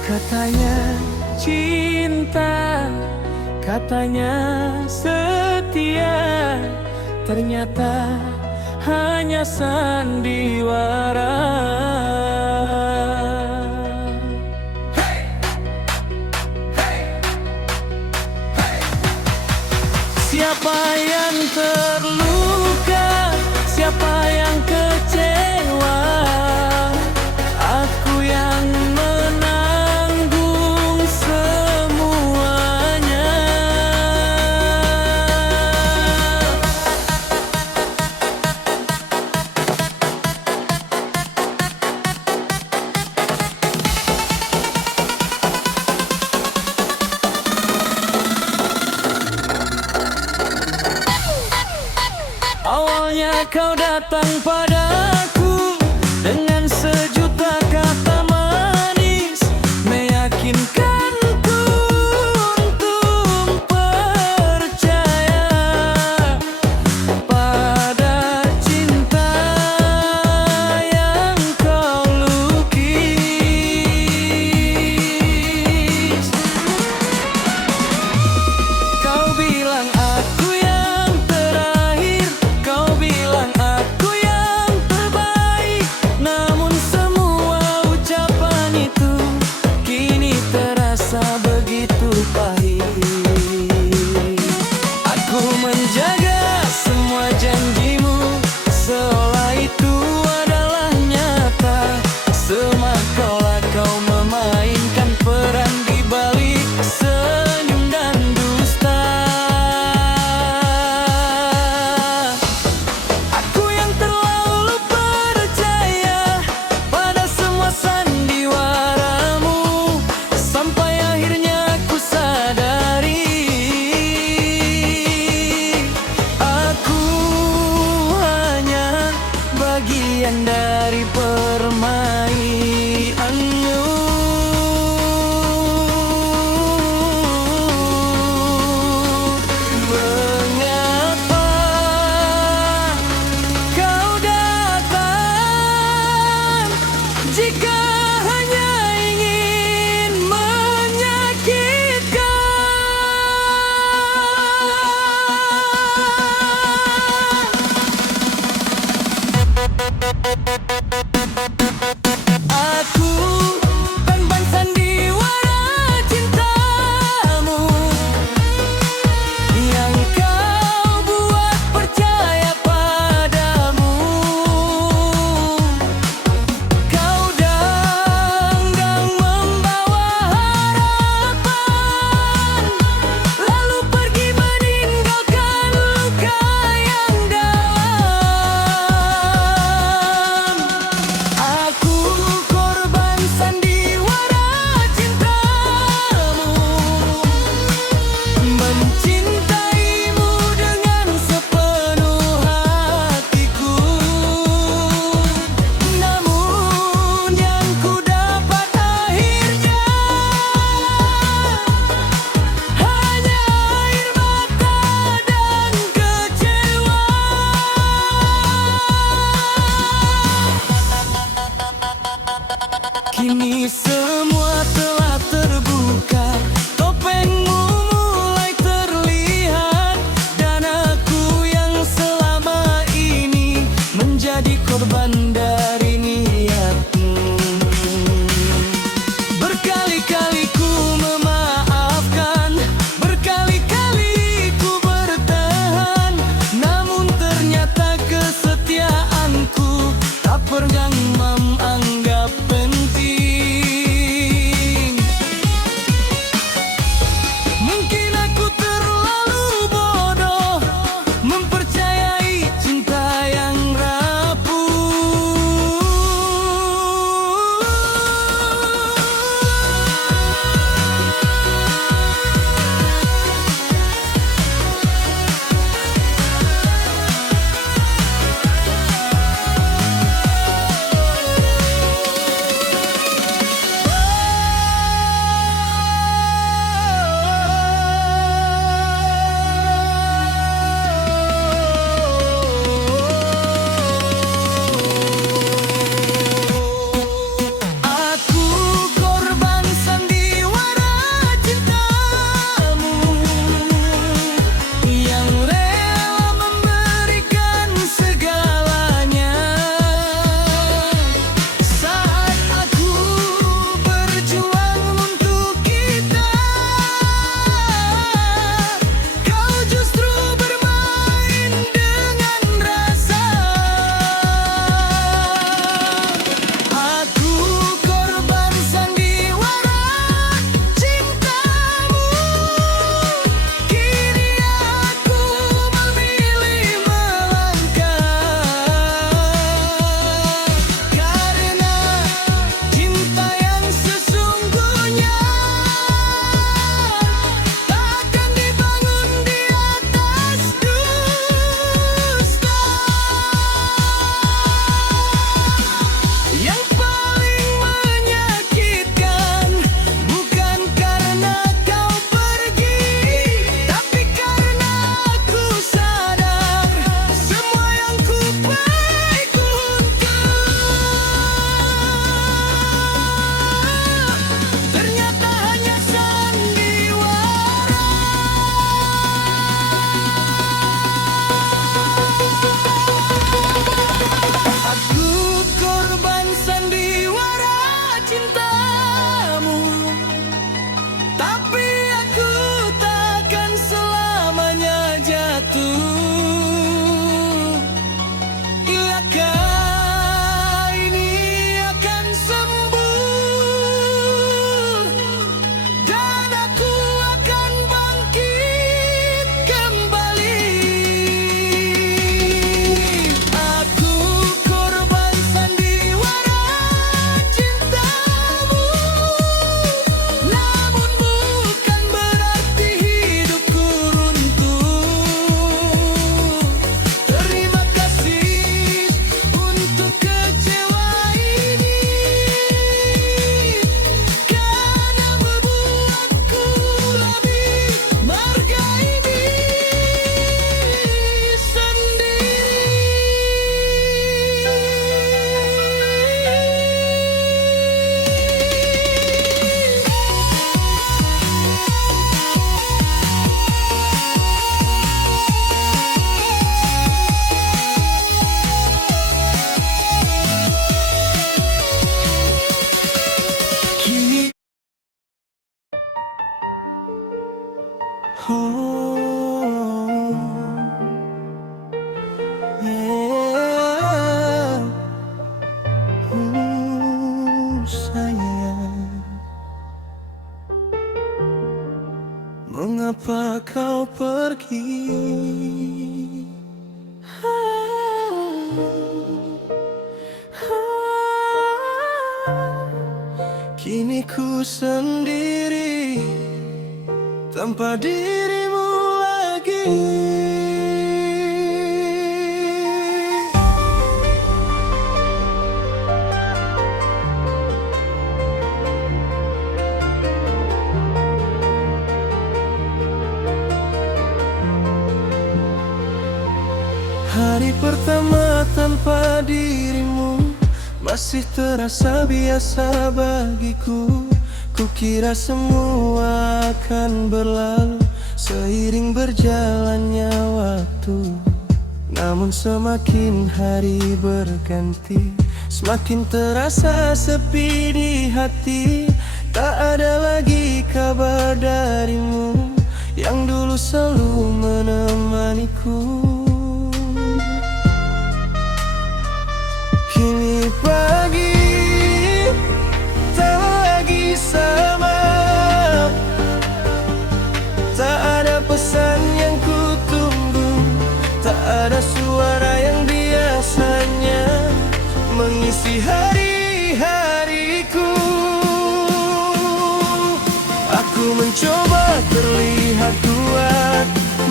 Katanya cinta, katanya setia, ternyata hanya sandiwara. Siapa yang terluka, siapa yang kecewa, aku yang menanggung semuanya. Awalnya kau datang padaku dengan sejuta kata manis, meyakinkanku untuk percaya pada cinta yang kau lukis. Kau bilang aku yang terakhir, kau bilang aku yang terbaik. Oh, yeah. Sayang, mengapa kau pergi? Kini ku sendiri tanpa dirimu lagi. Hari pertama tanpa dirimu masih terasa biasa bagiku. Kukira semua akan berlalu seiring berjalannya waktu. Namun semakin hari berganti, semakin terasa sepi di hati. Tak ada lagi kabar darimu yang dulu selalu menemaniku. Kini pagi tak lagi sama, tak ada pesan yang ku tunggu, tak ada suara yang biasanya mengisi hari-hariku. Aku mencoba terlihat kuat,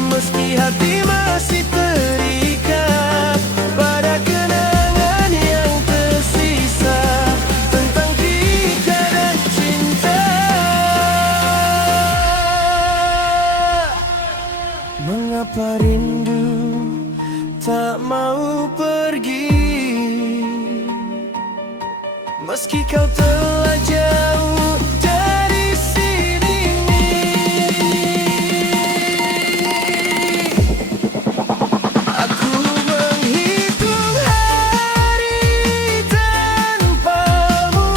meski hati masih terikat pada kenangan yang tersisa tentang kita dan cinta. Mengapa rindu tak mau pergi, meski kau telah jauh dari sini. Aku menghitung hari tanpamu,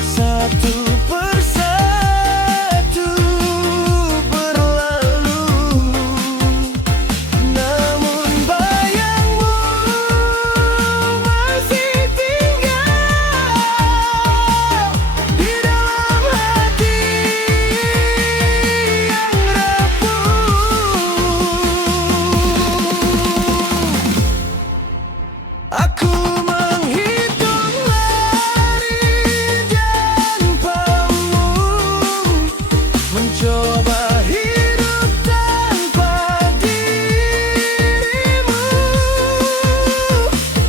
satu persatu berlalu. Namun bayangmu masih tinggal di dalam hati yang rapuh. Aku menghitung hari tanpamu, mencoba hidup tanpa dirimu.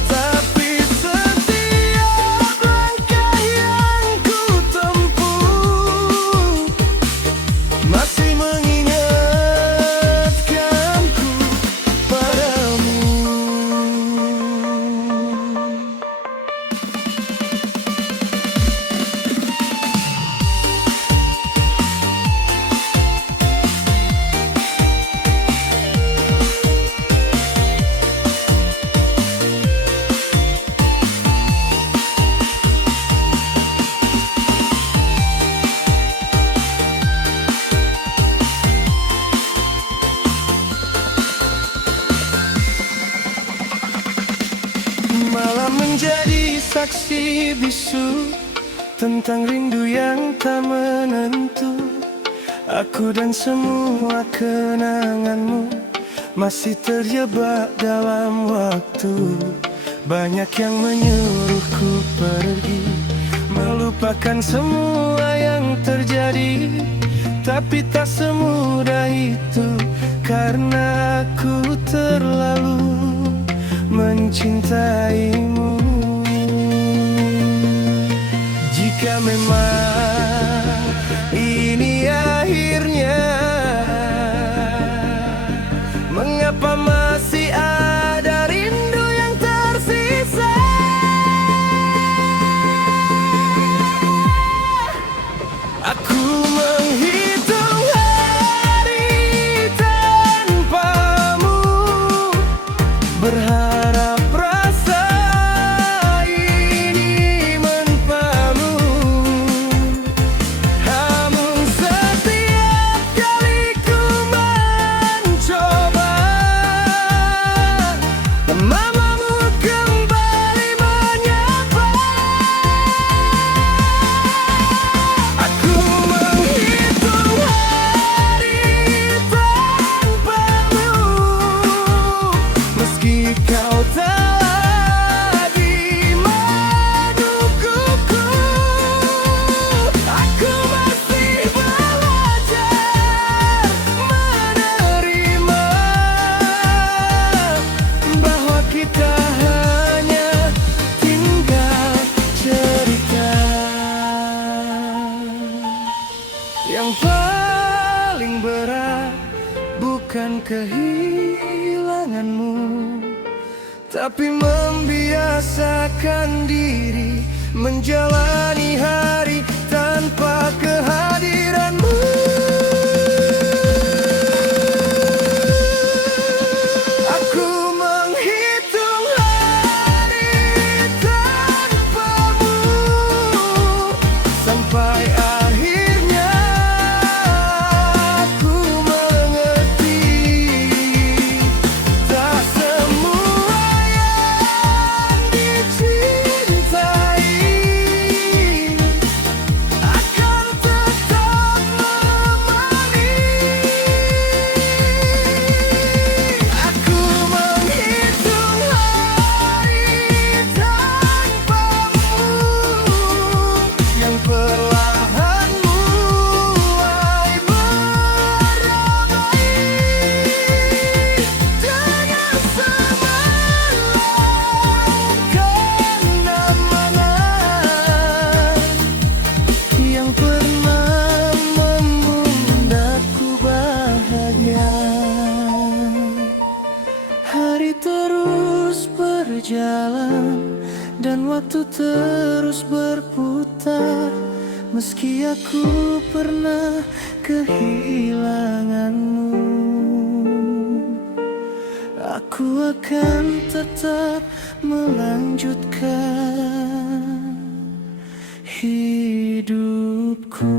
Tapi setiap langkah yang ku tempuh masih mengingatkanku padamu. Malam menjadi saksi bisu tentang rindu yang tak menentu. Aku dan semua kenanganmu masih terjebak dalam waktu. Banyak yang menyuruhku pergi, melupakan semua yang terjadi. Tapi tak semudah itu, karena aku terlalu mencintaimu. Jika memang ini akhirnya, mengapa masih ada rindu yang tersisa? Aku menghitung hari tanpamu, berharap rasa ini menpamu. Namun setiap kali Yang paling berat bukan kehilanganmu, tapi membiasakan diri menjalani hari tanpa kehadiranmu. Aku menghitung hari tanpamu sampai akhirnya aku mengerti, tak semua yang dicintai akan tetap menemani. Aku menghitung hari tanpamu yang perlahan mulai meramai dengan semalam kenangan yang pernah membuatku bahagia. Hari terus berjalan dan waktu terus berputar, meski aku pernah kehilanganmu. Aku akan tetap melanjutkan hidupku.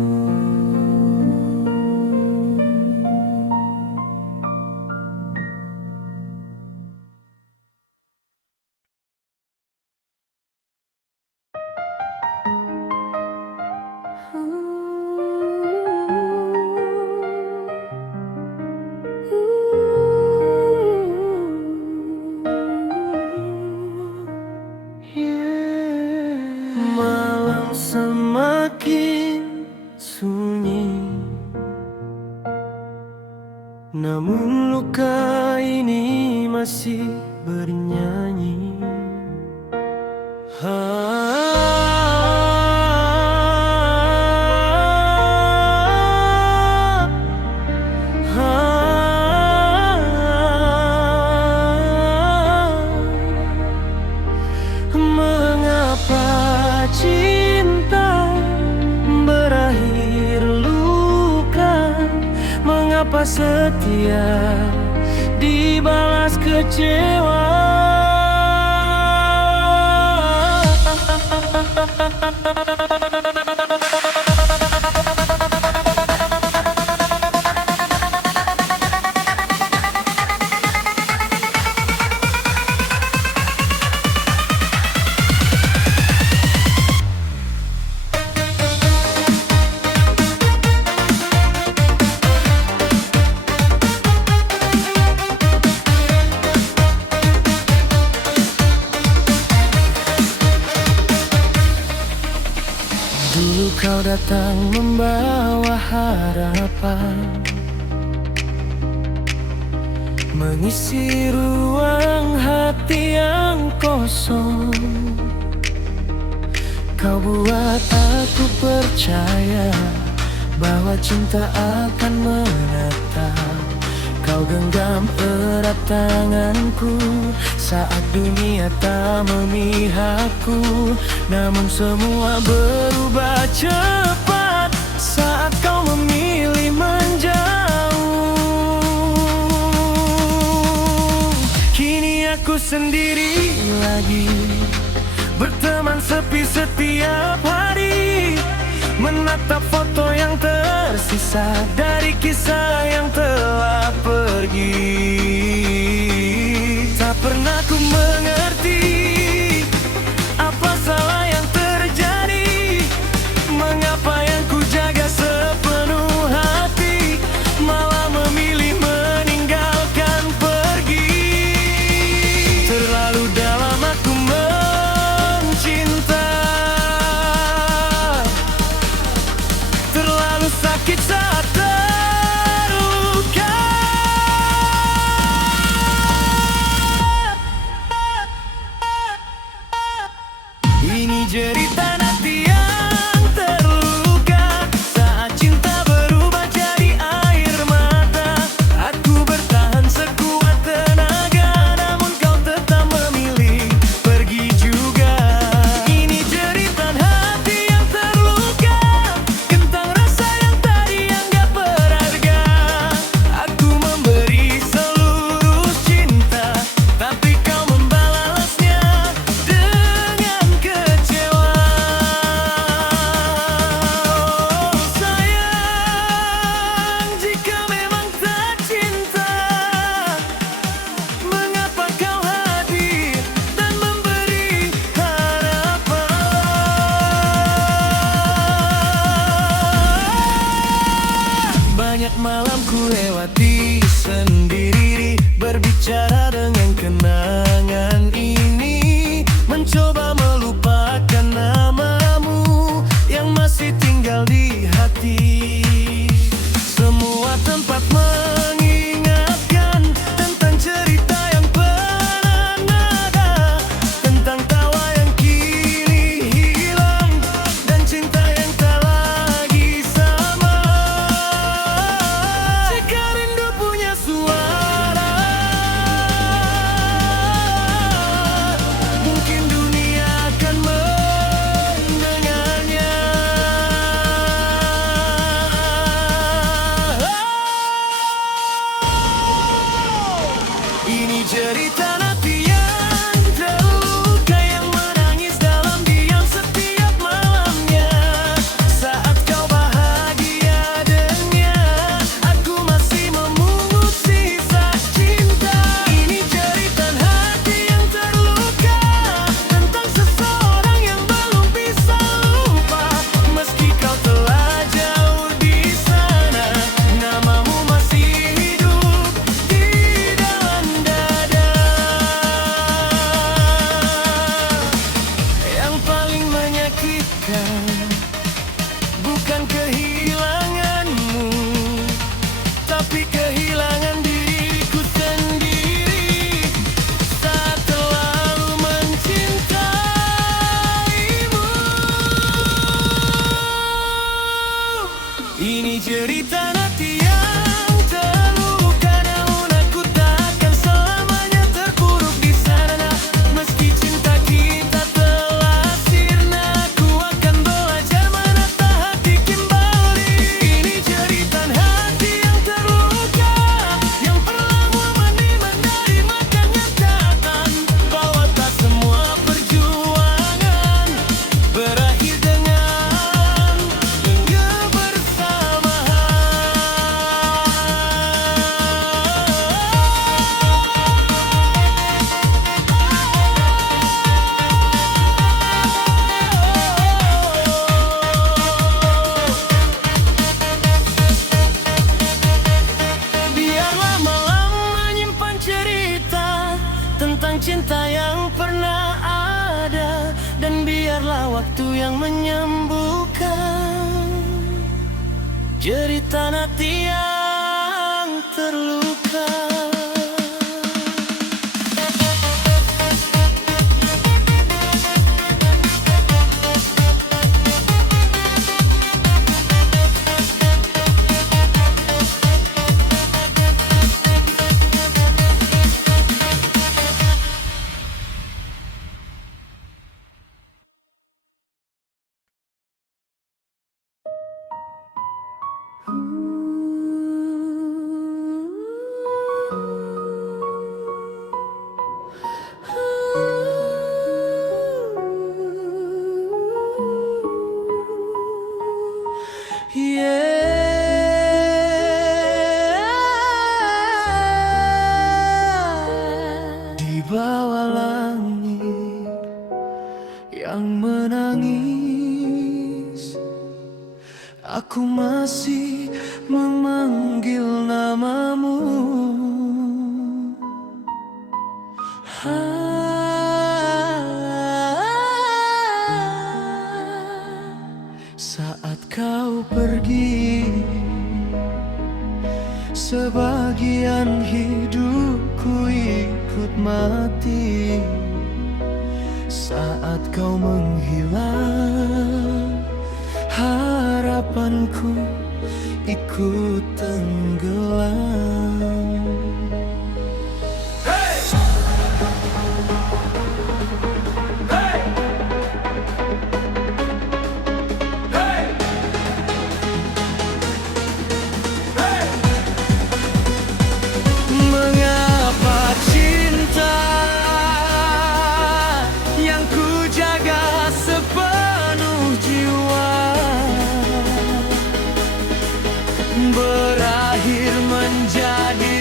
Malam semakin sunyi, namun luka ini masih bernyanyi. Mengapa cinta berakhir luka? Mengapa setia dibalas kecewa? Dulu kau datang membawa harapan, mengisi ruang hati yang kosong. Kau buat aku percaya bahwa cinta akan menetap. Kau genggam erat tanganku saat dunia tak memihakku. Namun semua berubah cepat saat kau memilih menjauh. Kini aku sendiri lagi, berteman sepi setiap hari, menatap foto yang tersisa dari kisah yang telah pergi. Tak pernah ku mengerti apa salah yang terjadi, mengapa yang ku jaga sepenuh hati malah memilih meninggalkan pergi. Terlalu dalam aku mencinta, terlalu sakit saat terluka. tinggal di hati. Semua tempat mengingatkan tentang cerita yang pernah ada, tentang tawa yang kini hilang dan cinta yang tak lagi sama. Jika rindu punya suara, mungkin dunia akan mendengarnya. Ini cerita nanti yang terluka, yang menangis dalam diam setiap malamnya. Saat kau bahagia dengan aku masih memungut sisa cinta. Ini cerita hati yang terluka, tentang seseorang yang belum bisa lupa. Meski kau telah jauh di sana, namamu masih hidup di dalam dada. Yang paling menyakitkan bukan kehilanganmu, tapi kehilangan diriku sendiri saat terlalu mencintaimu. Ini cerita nanti yang terluka, namun aku tak akan selamanya terpuruk di sana. Meski cinta kita telah sirna, aku akan belajar menata hati kembali. Ini cerita hati yang terluka, yang perlahan menerima kenyataan bahwa tak semua perjuangan berakhir dengan kebersamaan. Biarlah malam menyimpan cerita tentang cinta yang pernah ada, dan biarlah waktu yang menyembuhkan cerita nanti yang terluka. Di bawah langit yang menangis, aku masih memanggil namamu. Saat kau pergi, sebagian hidupku ikut mati. Saat kau menghilang, harapanku ikut tenggelam. Mengapa cinta yang ku jaga sepenuh jiwa berakhir menjadi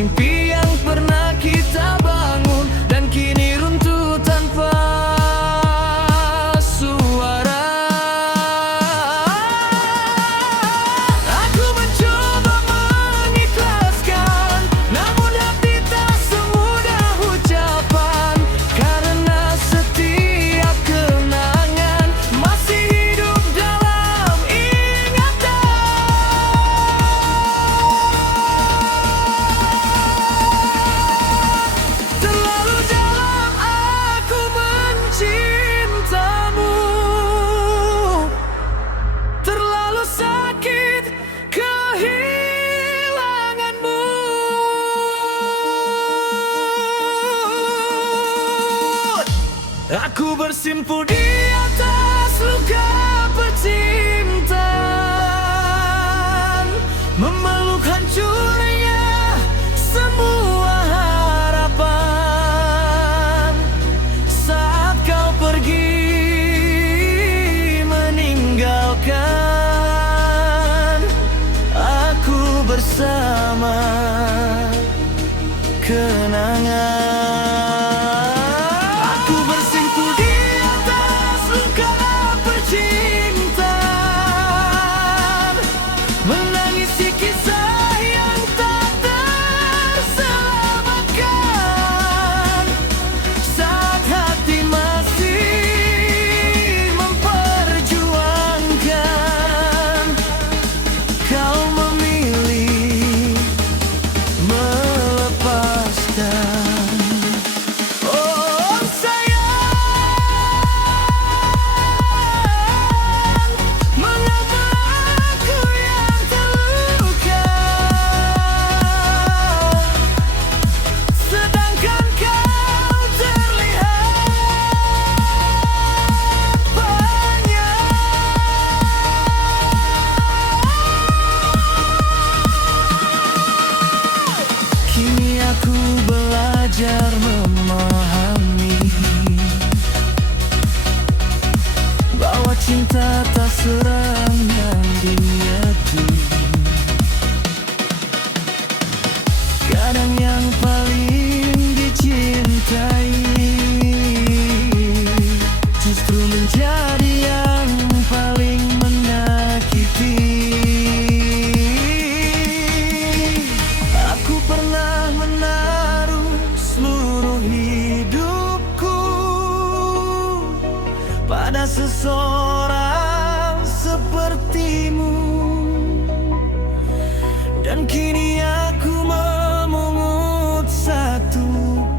mimpi yang pernah kita bangun dan kini runtuh tanpa suara. Aku mencoba mengikhlaskan, namun hati tak semudah ucapan. Karena setiap kenangan masih hidup dalam ingatan. Terlalu dalam aku mencintamu, terlalu sakit kehilanganmu. Aku bersimpuh di atas luka percintaan, memeluk hancurnya semua harapan. Saat kau pergi meninggalkan aku bersama kenangan. Aku bersimpuh di atas luka percintaan, menangisi kisah yang tak terselamatkan. Saat hati masih memperjuangkan, kau memilih melepaskan. Oh sayang, mengapa aku yang terluka, sedangkan kau terlihat banyak. Kini aku belajar memahami bahwa cinta tak serang yang diniati. Kadang yang paling dicintai justru menjadi yang paling menyakiti. Aku pernah menaruh seluruh hidupku pada seseorang sepertimu, dan kini aku memungut satu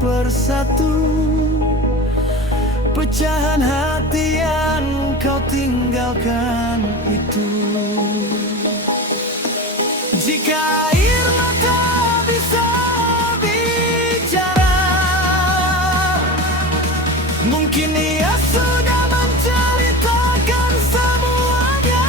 persatu pecahan hati yang kau tinggalkan itu. Jika air mata bisa bicara, mungkin ia sudah menceritakan semuanya.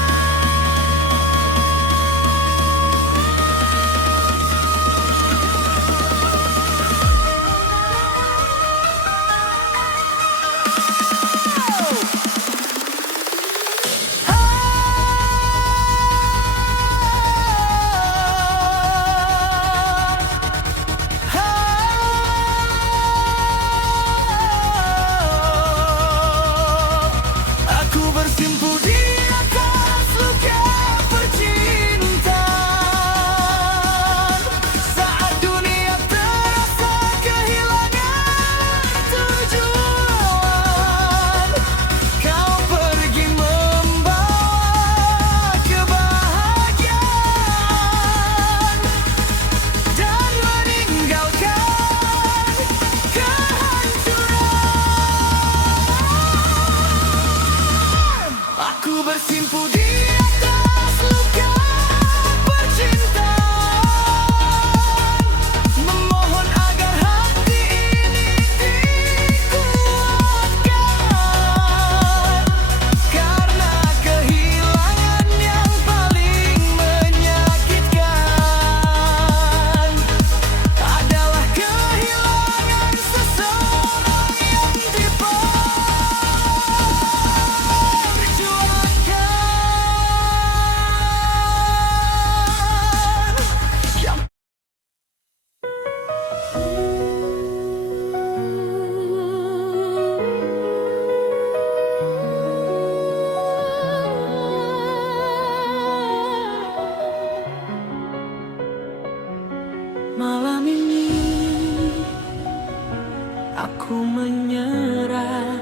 aku menyerah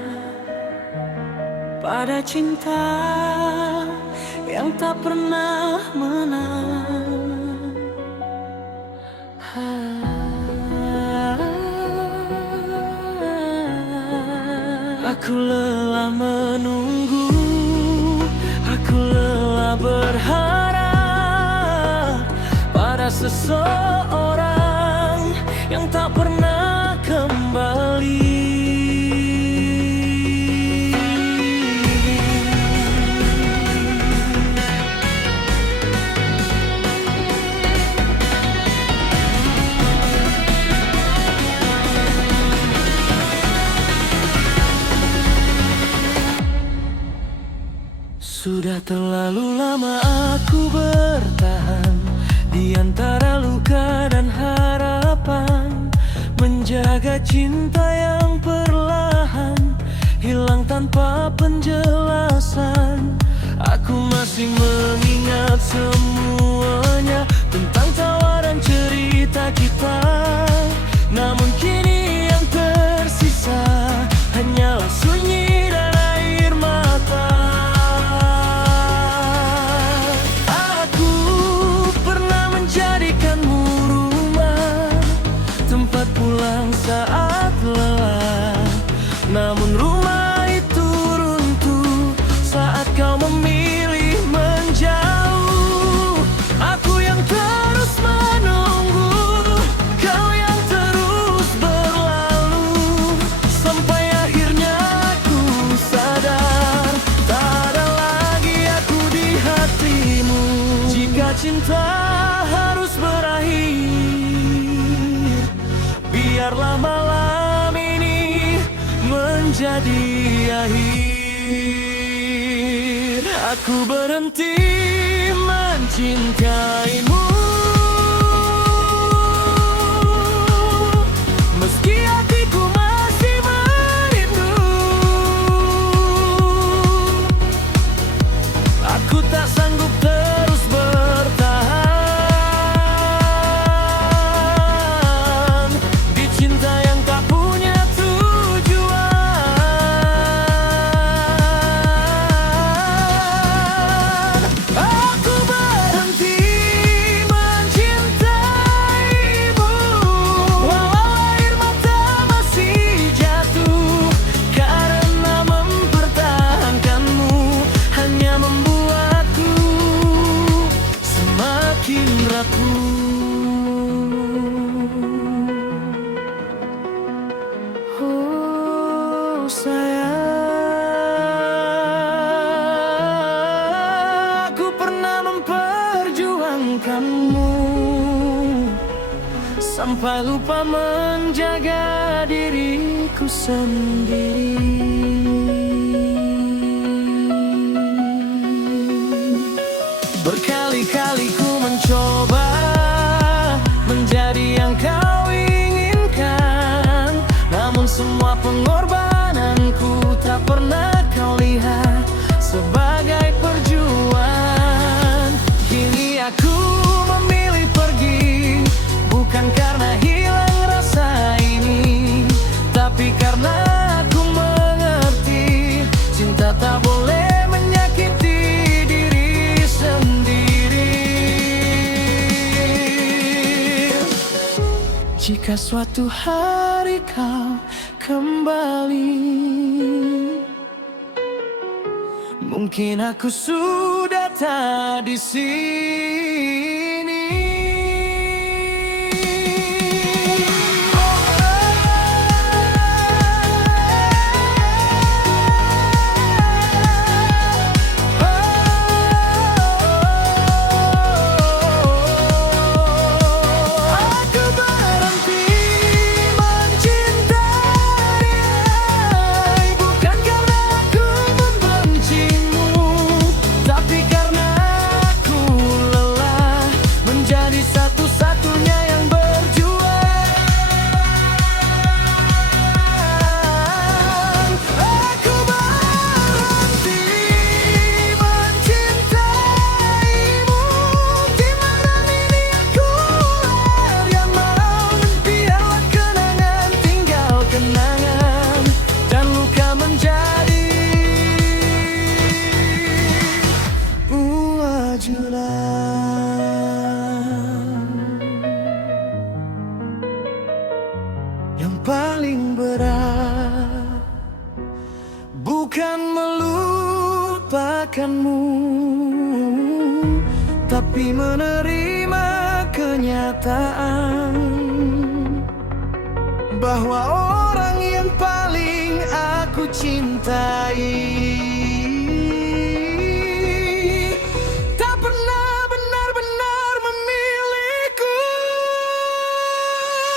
pada cinta yang tak pernah menang. Aku lelah menunggu, aku lelah berharap pada seseorang yang tak pernah kembali. Sudah terlalu lama aku bertahan di antara luka dan harapan, menjaga cinta yang perlahan hilang tanpa penjelasan. Aku masih mengingat semuanya tentang tawaran cerita kita, namun kini yang tersisa hanyalah sunyi dan air mata. Pulang saat lelah, namun rumah itu runtuh saat kau memilih menjauh. Aku yang terus menunggu, kau yang terus berlalu, sampai akhirnya aku sadar tak ada lagi aku di hatimu. Jika cinta harus berakhir, biarlah malam ini menjadi akhir. Aku berhenti mencintaimu, meski hatiku masih merindu. Aku tak sanggup terus bertahan di cinta yang tak punya tujuan. Aku berhenti mencintaimu, walau air mata masih jatuh, karena mempertahankanmu hanya membuatku semakin rapuh. Oh sayang, aku pernah memperjuangkanmu sampai lupa menjaga diriku sendiri. Berkali-kali ku mencoba menjadi yang kau inginkan, namun semua pengorbananku tak pernah kau lihat sebagai perjuangan. Kini aku memilih pergi, bukan karena hilang rasa ini, tapi karena aku mengerti cinta tak boleh menyakiti diri sendiri. Jika suatu hari kau kembali, mungkin aku sudah tak di sini. Aku berhenti mencintai, bukan karena aku membencimu, tapi karena aku lelah paling berat bukan melupakanmu, tapi menerima kenyataan bahwa orang yang paling aku cintai tak pernah benar-benar memilihku.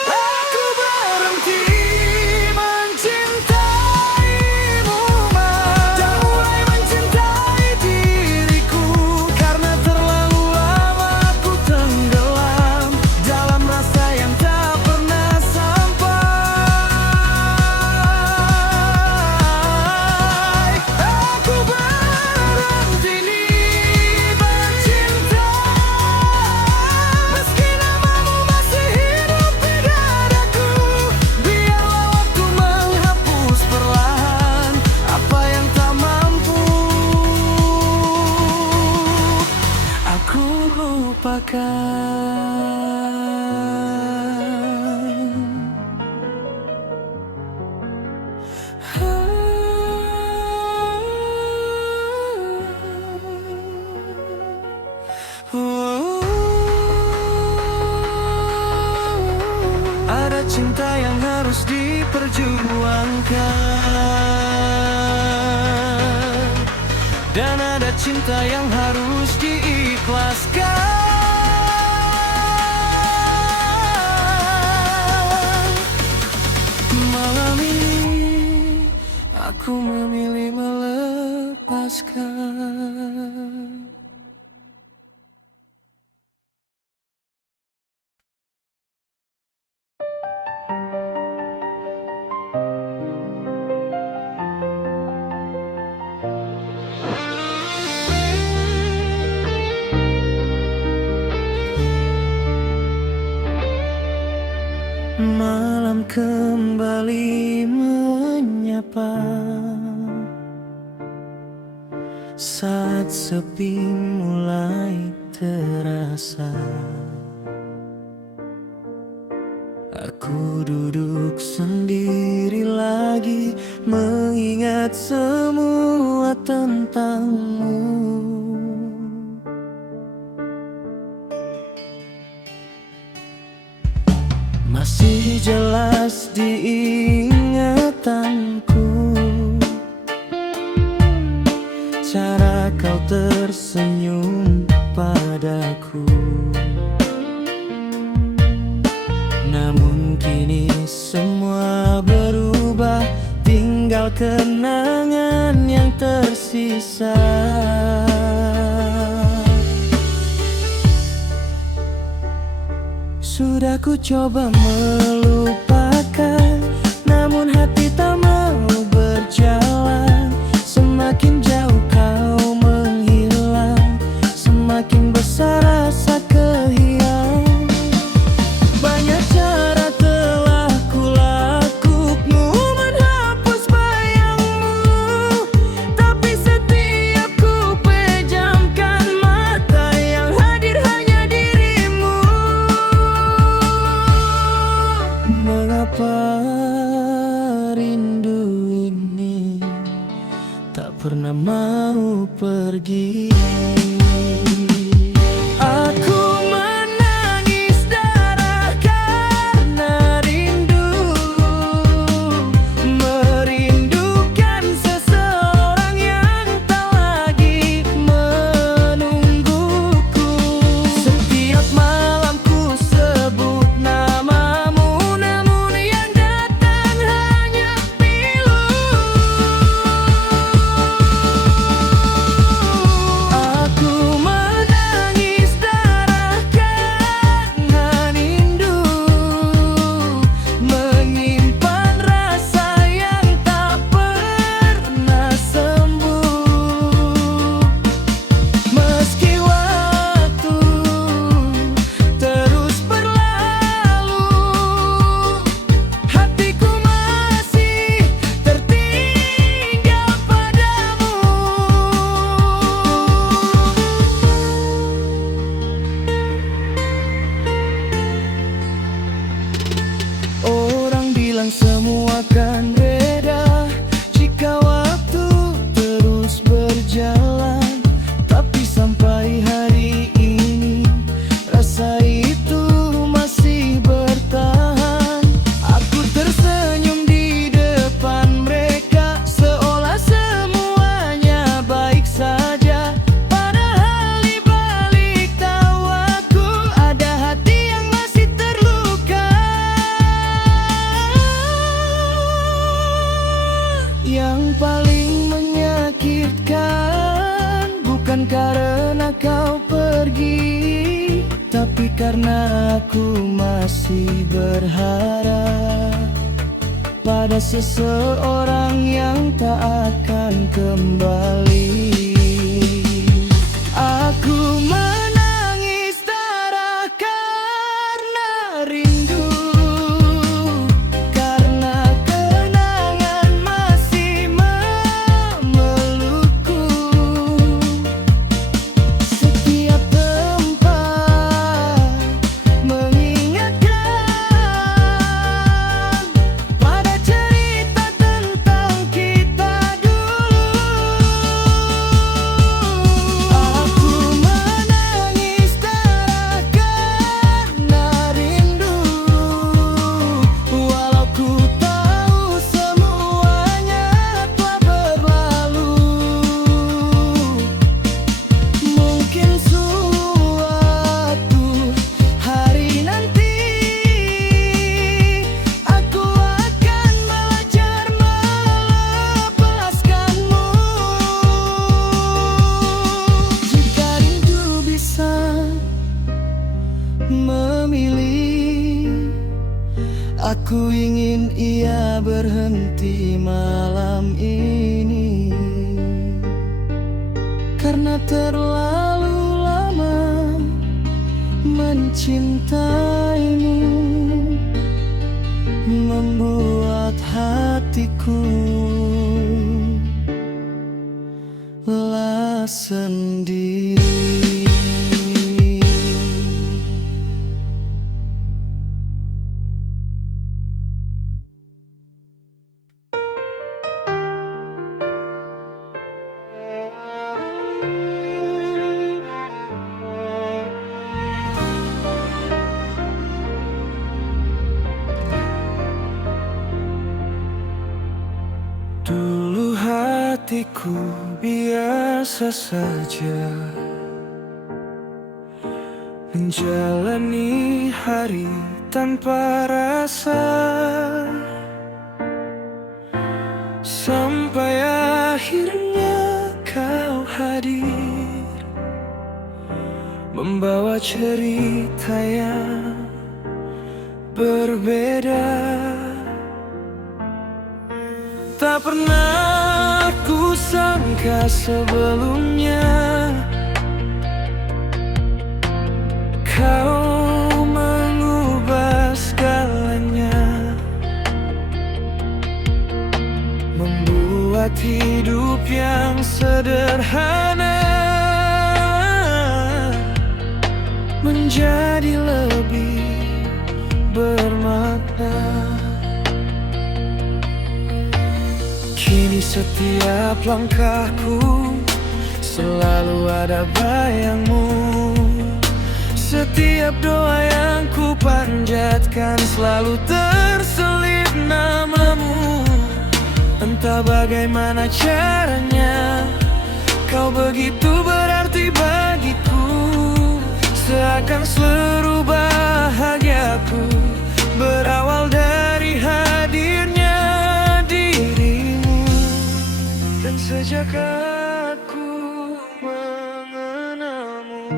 Aku berhenti mencintaimu, dan mulai mencintai diriku, karena terlalu lama aku tenggelam dalam rasa yang tak pernah sampai. Aku berhenti mencinta, meski namamu masih hidup di dadaku. Biarlah waktu menghapus perlahan apa yang tak mampu aku lupakan. Ada cinta yang harus diperjuangkan, dan ada cinta yang harus diikhlaskan. Malam ini aku memilih melepaskan. Malam kembali menyapa, saat sepi mulai terasa. Aku duduk sendiri lagi, mengingat semua tentangmu. Masih jelas diingatanku cara kau tersenyum padaku. Namun kini semua berubah, tinggal kenangan yang tersisa. Sudah ku coba melupakan, namun hati tak mau berjalan. Semakin jauh kau menghilang, semakin besar rasa kehilangan. Banyak cara telah kulakukan menghapus bayangmu, tapi setiap ku pejamkan mata, yang hadir hanya dirimu. Mengapa rindu ini tak pernah mau pergi? Aku menangis darah karena rindu, merindukan seseorang yang tak lagi menungguku. Setiap malam ku sebut namamu, namun yang datang hanya pilu. bilang semua kan beda jika waktu terus berjalan. Tapi sampai hari ini rasa itu masih bertahan. Aku tersenyum di depan mereka seolah semuanya baik saja. Padahal di balik tawaku ada hati yang masih terluka. Yang paling menyakitkan bukan karena kau pergi, tapi karena aku masih berharap pada seseorang yang tak akan kembali. Aku menangis darah karena rindu, karena kenangan masih memelukku. Setiap tempat mengingatkan pada cerita tentang kita dulu. Aku menangis darah karena rindu, walau ku tahu semuanya telah berlalu. Mungkin suatu hari nanti aku akan belajar melepaskanmu. Jika rindu bisa memilih, aku ingin ia berhenti malam ini. Karena terlalu lama mencintaimu membuat hatiku lelah sendiri. Dulu hatiku biasa saja menjalani hari tanpa rasa, sampai akhirnya kau hadir membawa cerita yang berbeda. Tak pernah ku sangka sebelumnya kau mengubah segalanya, membuat hidup yang sederhana menjadi lebih bermakna. Kini setiap langkahku selalu ada bayangmu. Setiap doa yang ku panjatkan selalu terselip namamu. Entah bagaimana caranya, kau begitu berarti bagiku. Seakan seluruh bahagiaku berawal dari hadirnya dirimu. Dan sejak aku mengenalmu,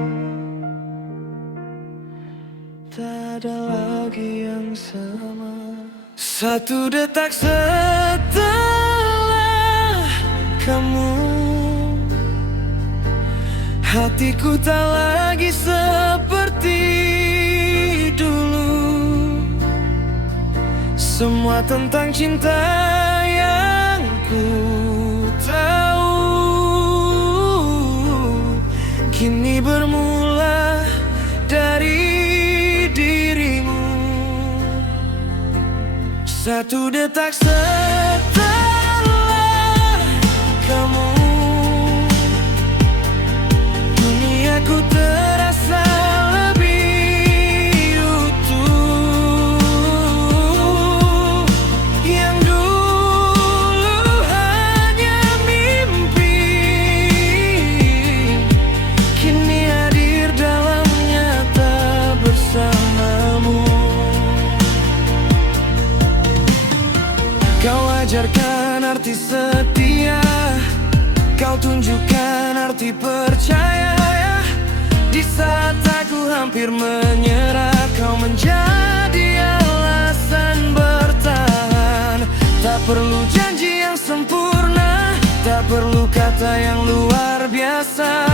tak ada lagi yang sama. Satu detak setelah kamu, hatiku tak lagi seperti dulu. Semua tentang cinta yang ku tahu kini bermula dari dirimu. Satu detak setelah kamu, duniaku terasa lebih utuh. Yang dulu hanya mimpi, kini hadir dalam nyata bersamamu. Kau ajarkan arti setia, kau tunjukkan arti percaya. Di saat aku hampir menyerah, kau menjadi alasan bertahan. Tak perlu janji yang sempurna, tak perlu kata yang luar biasa,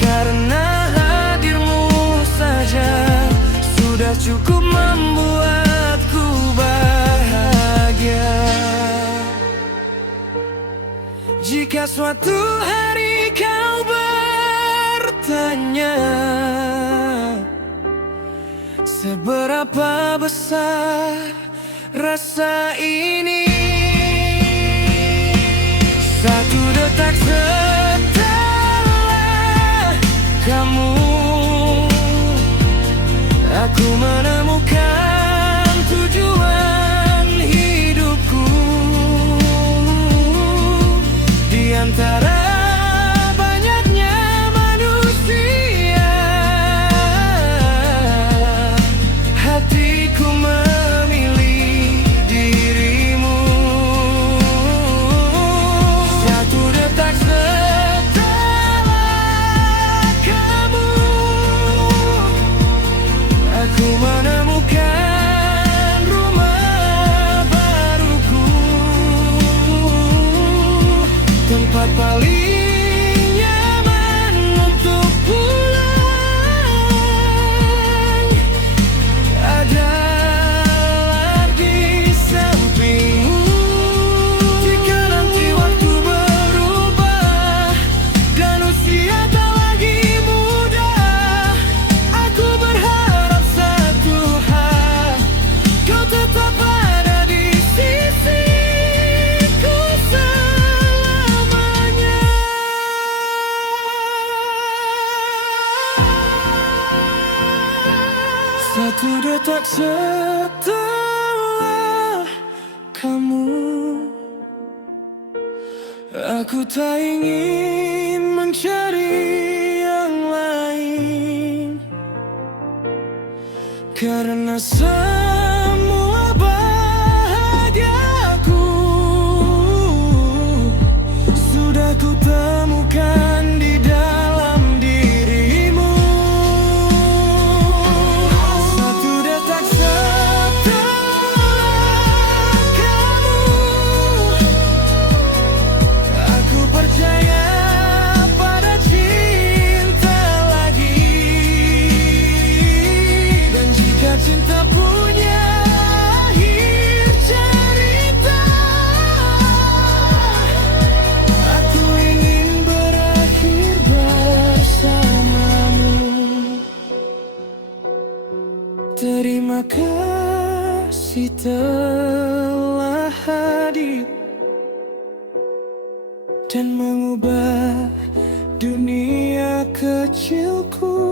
karena hadirmu saja sudah cukup membuatku bahagia. Jika suatu hari kau bertanya seberapa besar rasa ini, satu detak setelah kamu, aku menemukan tujuan hidupku. Di antara banyaknya manusia, hatiku memilih dirimu. Satu detak setelah kamu, aku menemukan rumah baruku, tempat paling nyaman untuk pulang adalah di sampingmu. Jika nanti waktu berubah dan usia tak lagi muda, aku berharap satu hal, kau tetap ada di sisiku selamanya. Satu detak setelah kamu, aku tak ingin mencari yang lain, karena semua bahagiaku sudah ku temukan di dalam dirimu. Satu detak setelah kamu, aku percaya pada cinta lagi. Dan jika cinta punya akhir cerita, aku ingin berakhir bersamamu. Terima kasih telah hadir dan mengubah dunia kecilku,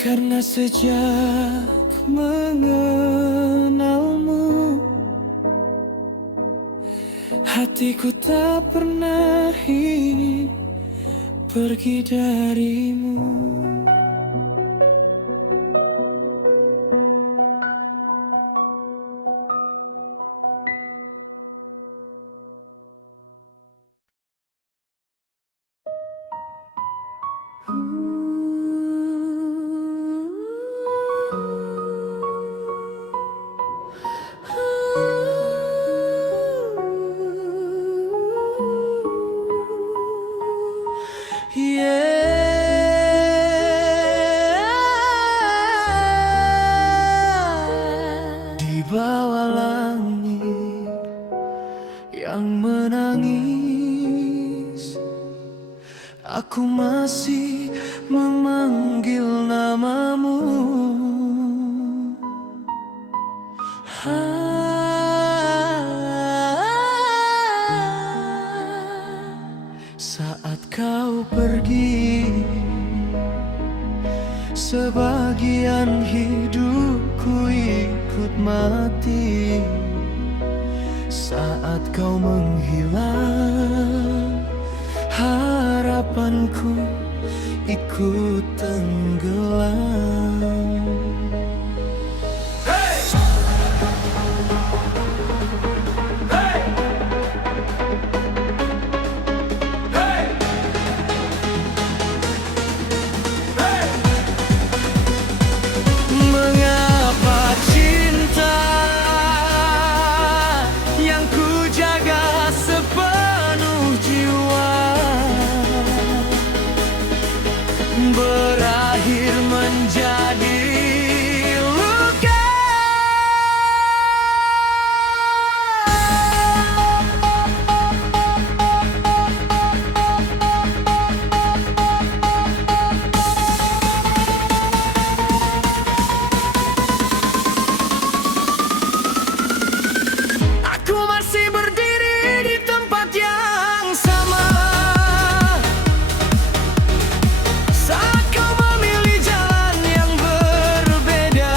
karena sejak mengenalmu, hatiku tak pernah ingin pergi darimu. Di bawah langit yang menangis, aku masih memanggil namamu. Saat kau pergi, sebagian hidupku ikut mati. Saat kau menghilang, harapanku ikut tenggelam. Mengapa cinta yang ku jaga sepenuh jiwa berakhir menjadi luka? Aku masih berdiri di tempat yang sama saat kau memilih jalan yang berbeda,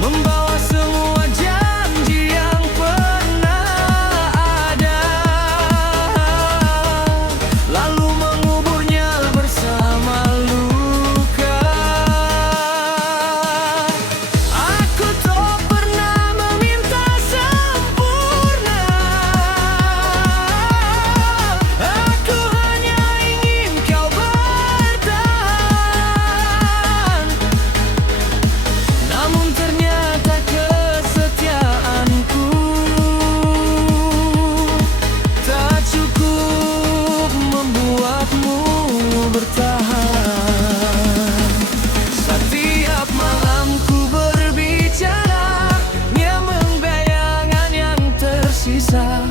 membawa semua janji yang pernah ada, lalu menguburnya bersama luka. Aku tak pernah meminta sempurna, aku hanya ingin kau bertahan. Namun ternyata kesetiaanku tak cukup membuatmu bertahan. Setiap malam ku berbicara, nyameng bayangan yang tersisa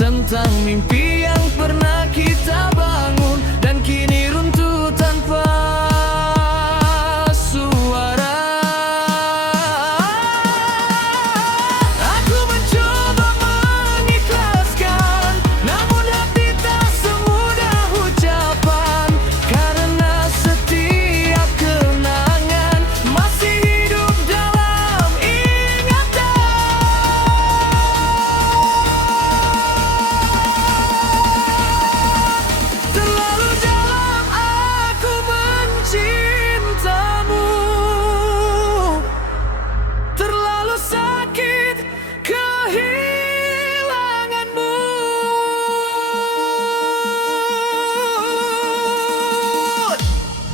tentang mimpi yang pernah kita bangun dan kini runtuh tanpa suara. Aku mencoba mengikhlaskan, namun hati tak semudah ucapan, karena setiap kenangan masih hidup dalam ingatan. Terlalu dalam aku mencintamu, terlalu sakit kehilanganmu.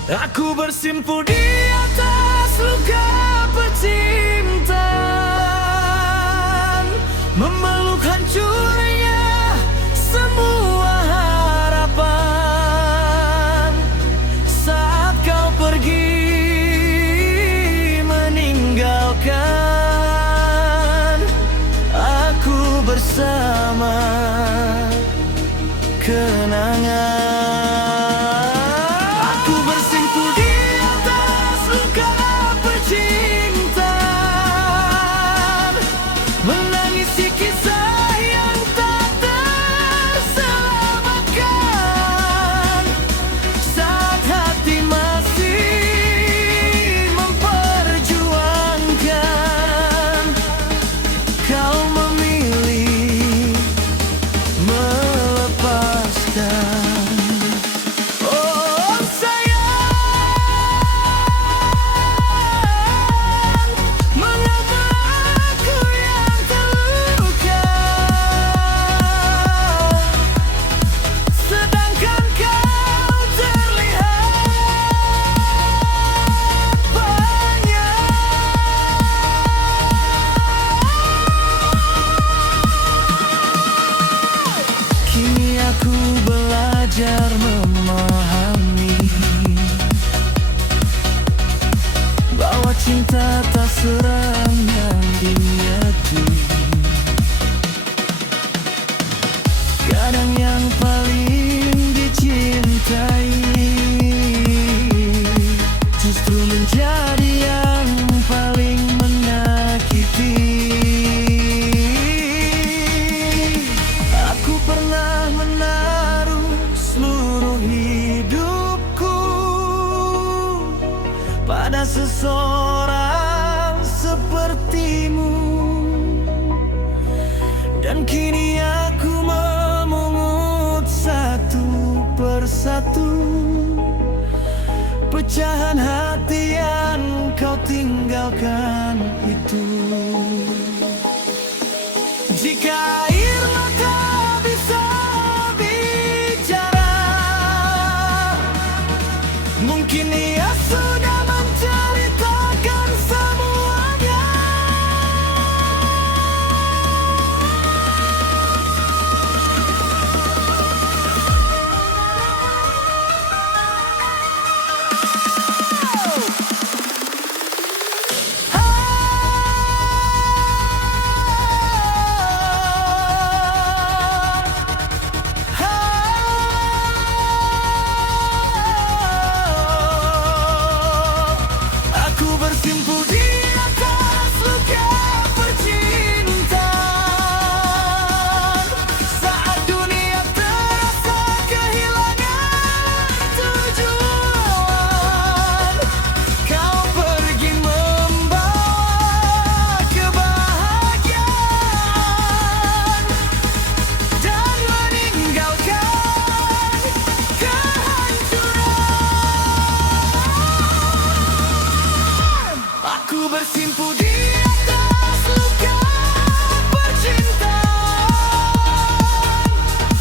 Aku bersimpuh di atas luka percintaan, memeluk hancurnya semua harapan. Saat kau pergi meninggalkan aku bersama kenangan. Aku bersimpuh di atas luka percintaan, menangisi kisah yang tak terselamatkan. Saat hati masih memperjuangkan, kau memilih melepaskan. Oh sayang, mengapa aku yang terluka, sedangkan kau terlihat banyak. Kini aku belajar memahami bahwa cinta tak seram yang diniati. Kadang yang paling dicintai justru menjadi yang paling menyakiti. Aku pernah menaruh seluruh hidupku pada seseorang sepertimu, dan kini aku memungut satu persatu pecahan hati yang kau tinggalkan itu. Jika air mata bisa bicara, mungkin ia sudah menceritakan semuanya. Aku bersimpu di atas luka percintaan, saat dunia terasa kehilangan tujuan. Kau pergi membawa kebahagiaan dan meninggalkan kehancuran. Aku bersimpu di atas luka percintaan,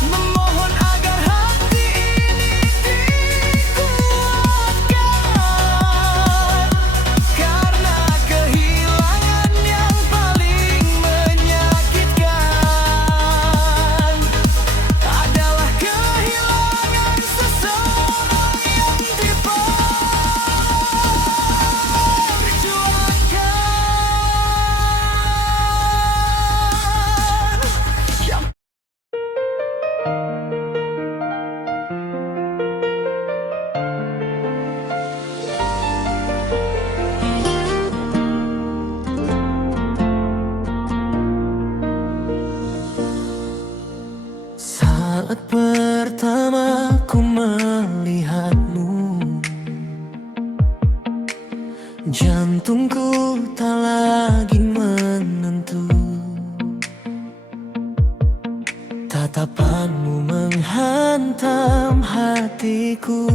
memohon agar hati ini dikuatkan, karena kehilangan yang paling menyakitkan adalah kehilangan seseorang yang saat pertama ku melihatmu, jantungku tak lagi menentu. Tatapanmu menghantam hatiku,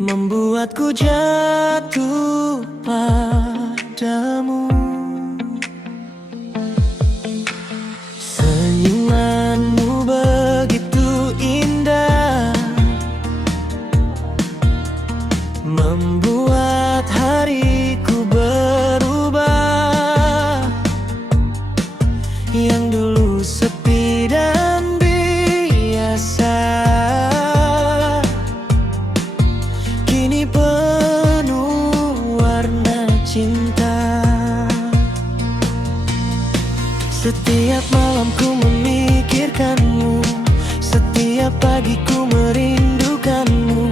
membuatku jatuh padamu. Senyumanmu begitu indah, membuat hariku berubah. Yang dulu sepi dan biasa, kini penuh warna cinta. Setiap malam ku memikirkanmu, setiap pagi ku merindukanmu.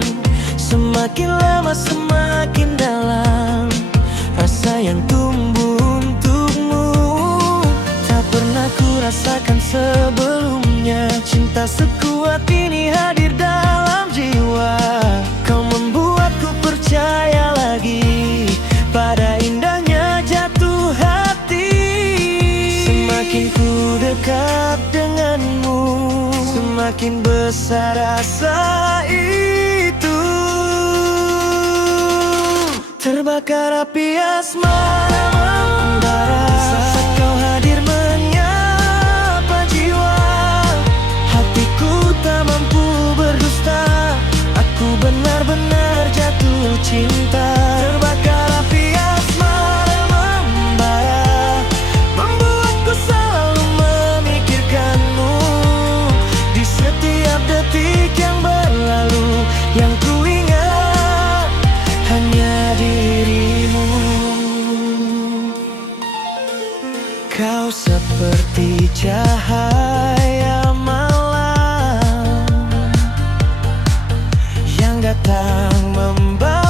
Semakin lama semakin dalam rasa yang tumbuh untukmu. Tak pernah ku rasakan sebelumnya cinta sekuat ini hadir dalam jiwa. Kau membuatku percaya lagi pada indahnya jatuh hati. Semakin ku dekat denganmu, semakin besar rasa itu. Terbakar api asmara membara saat kau hadir menyapa jiwa. Hatiku tak mampu berdusta, aku benar-benar jatuh cinta. Terbakar api asmara membara, membuatku selalu memikirkanmu. Di setiap detik yang berlalu, yang ku ingat hanya dirimu. Kau seperti cahaya malam yang datang membawa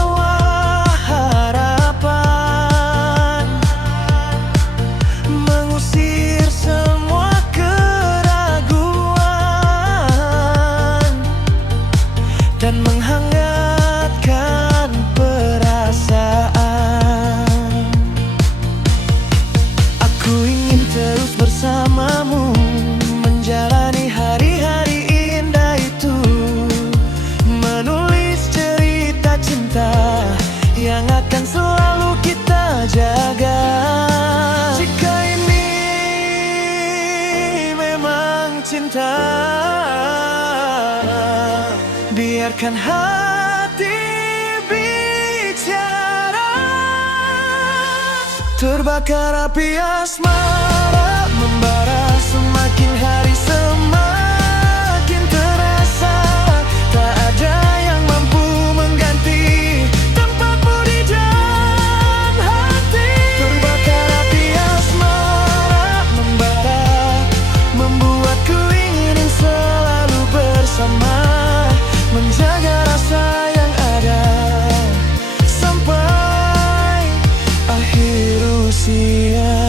yang akan selalu kita jaga. Jika ini memang cinta, biarkan hati bicara. Terbakar api asmara, membara semakin hari semakin terasa. Tak ada yang mampu mengganti tempatmu di dalam hati. Terbakar api asmara, membara, membuatku ingin selalu bersama, menjaga rasa yang ada sampai akhir usia.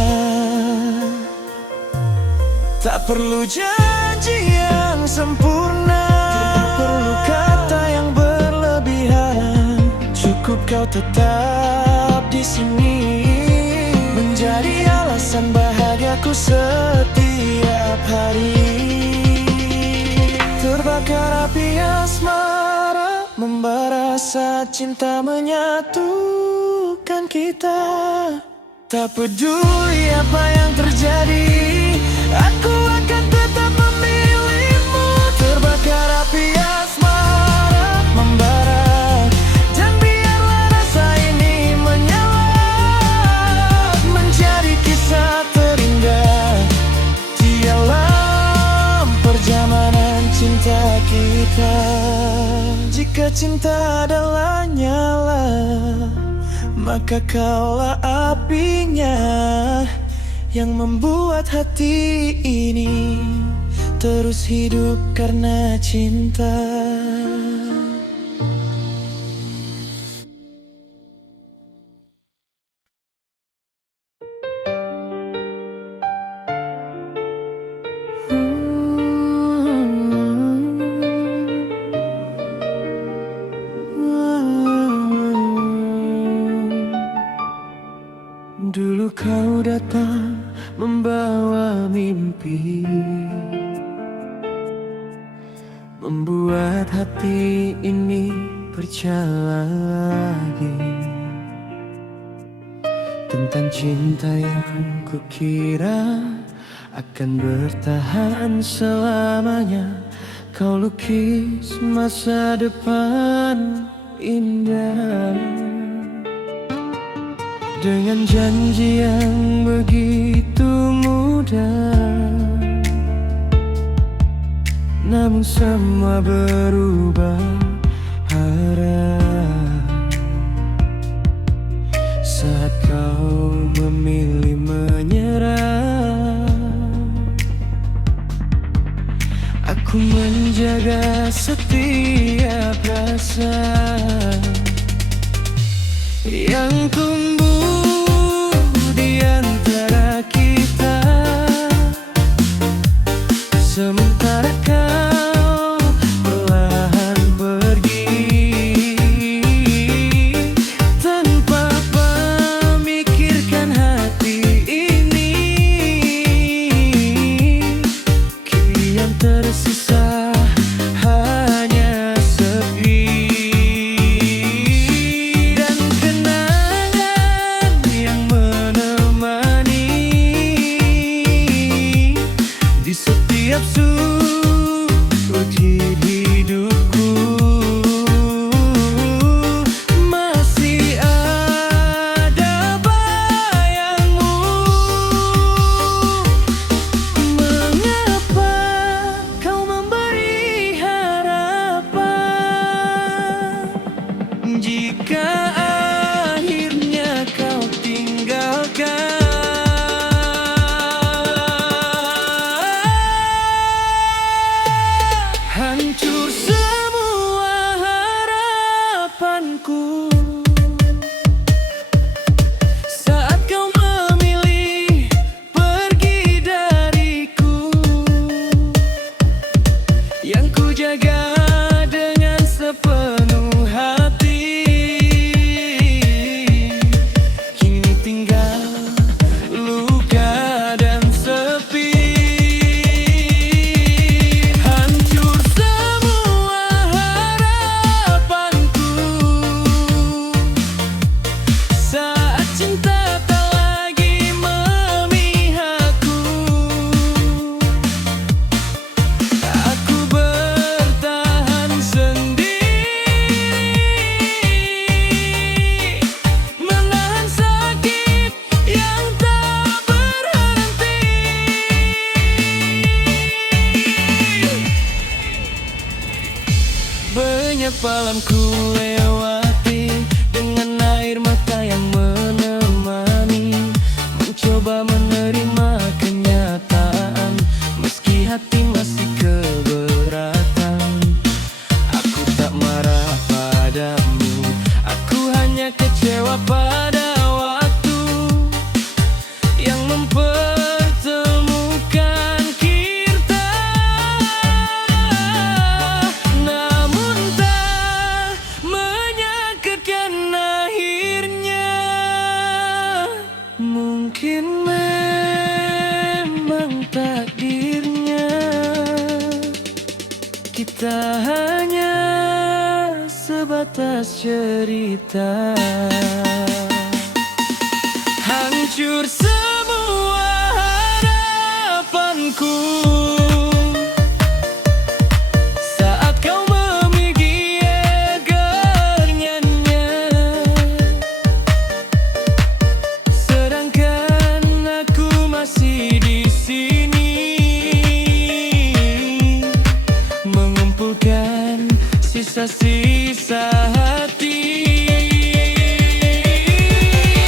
Tak perlu janji yang sempurna, tak perlu kata yang berlebihan. Cukup kau tetap di sini, menjadi alasan bahagiaku setiap hari. Terbakar api asmara, membara saat cinta menyatukan kita. Tak peduli apa yang terjadi, aku akan tetap memilihmu. Terbakar api asmara, membara, dan biarlah rasa ini menyala, menjadi kisah terindah di alam perjalanan cinta kita. Jika cinta adalah nyala, maka kaulah apinya yang membuat hati ini terus hidup karena cinta. Dulu kau datang membawa mimpi, membuat hati ini berjalan lagi. Tentang cinta yang kukira akan bertahan selamanya, kau lukis masa depan indah dengan janji yang begitu mudah. Namun semua berubah arah saat kau memilih menyerah. Aku menjaga setiap rasa yang tumbuh di antara kita, sementara kau perlahan pergi tanpa memikirkan hati ini. Kian tersisa hanya sepi dan kenangan lepas cerita. Hancur semua harapanku saat kau memiliki egernya, sedangkan aku masih di sini mengumpulkan sisa-sisa hati.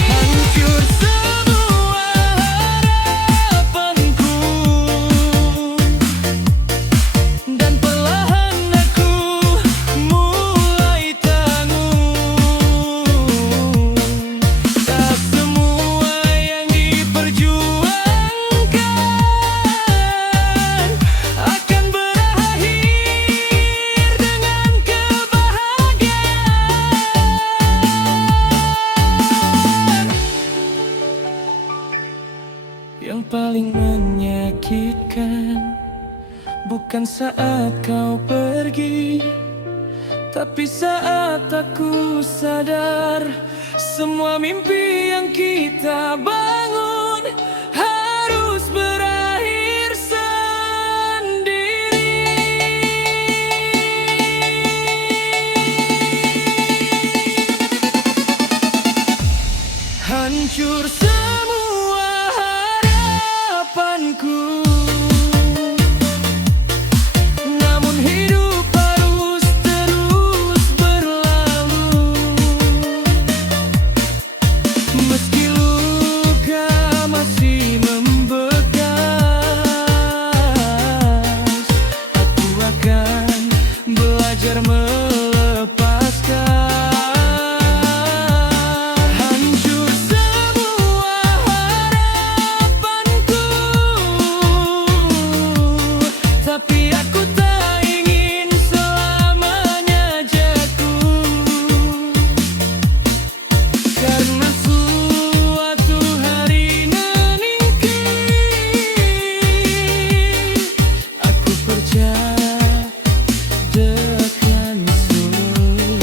Hancur semua harapanku dan perlahan aku mulai tanggung. Tak semua yang diperjuangkan akan berakhir dengan kebahagiaan. Yang paling menyakitkan bukan saat kau pergi, tapi saat aku sadar semua mimpi yang kita bangun harus berakhir sendiri. Hancur semua harapanku, namun hidup harus terus berlalu. Meski luka masih membekas, aku akan belajar melepaskan. Hancur semua harapanku, tapi aku tak ingin selamanya jatuh, karena suatu hari nanti aku percaya akan surut.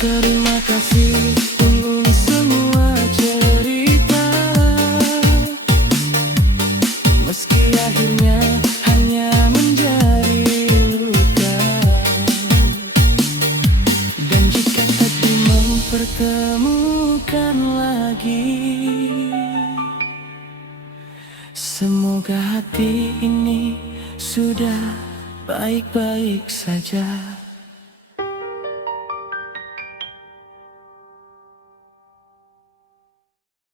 Terima kasih untuk semua cerita, meski akhirnya hanya menjadi luka. Dan jika takdir mempertemukan lagi, semoga hati ini sudah baik-baik saja.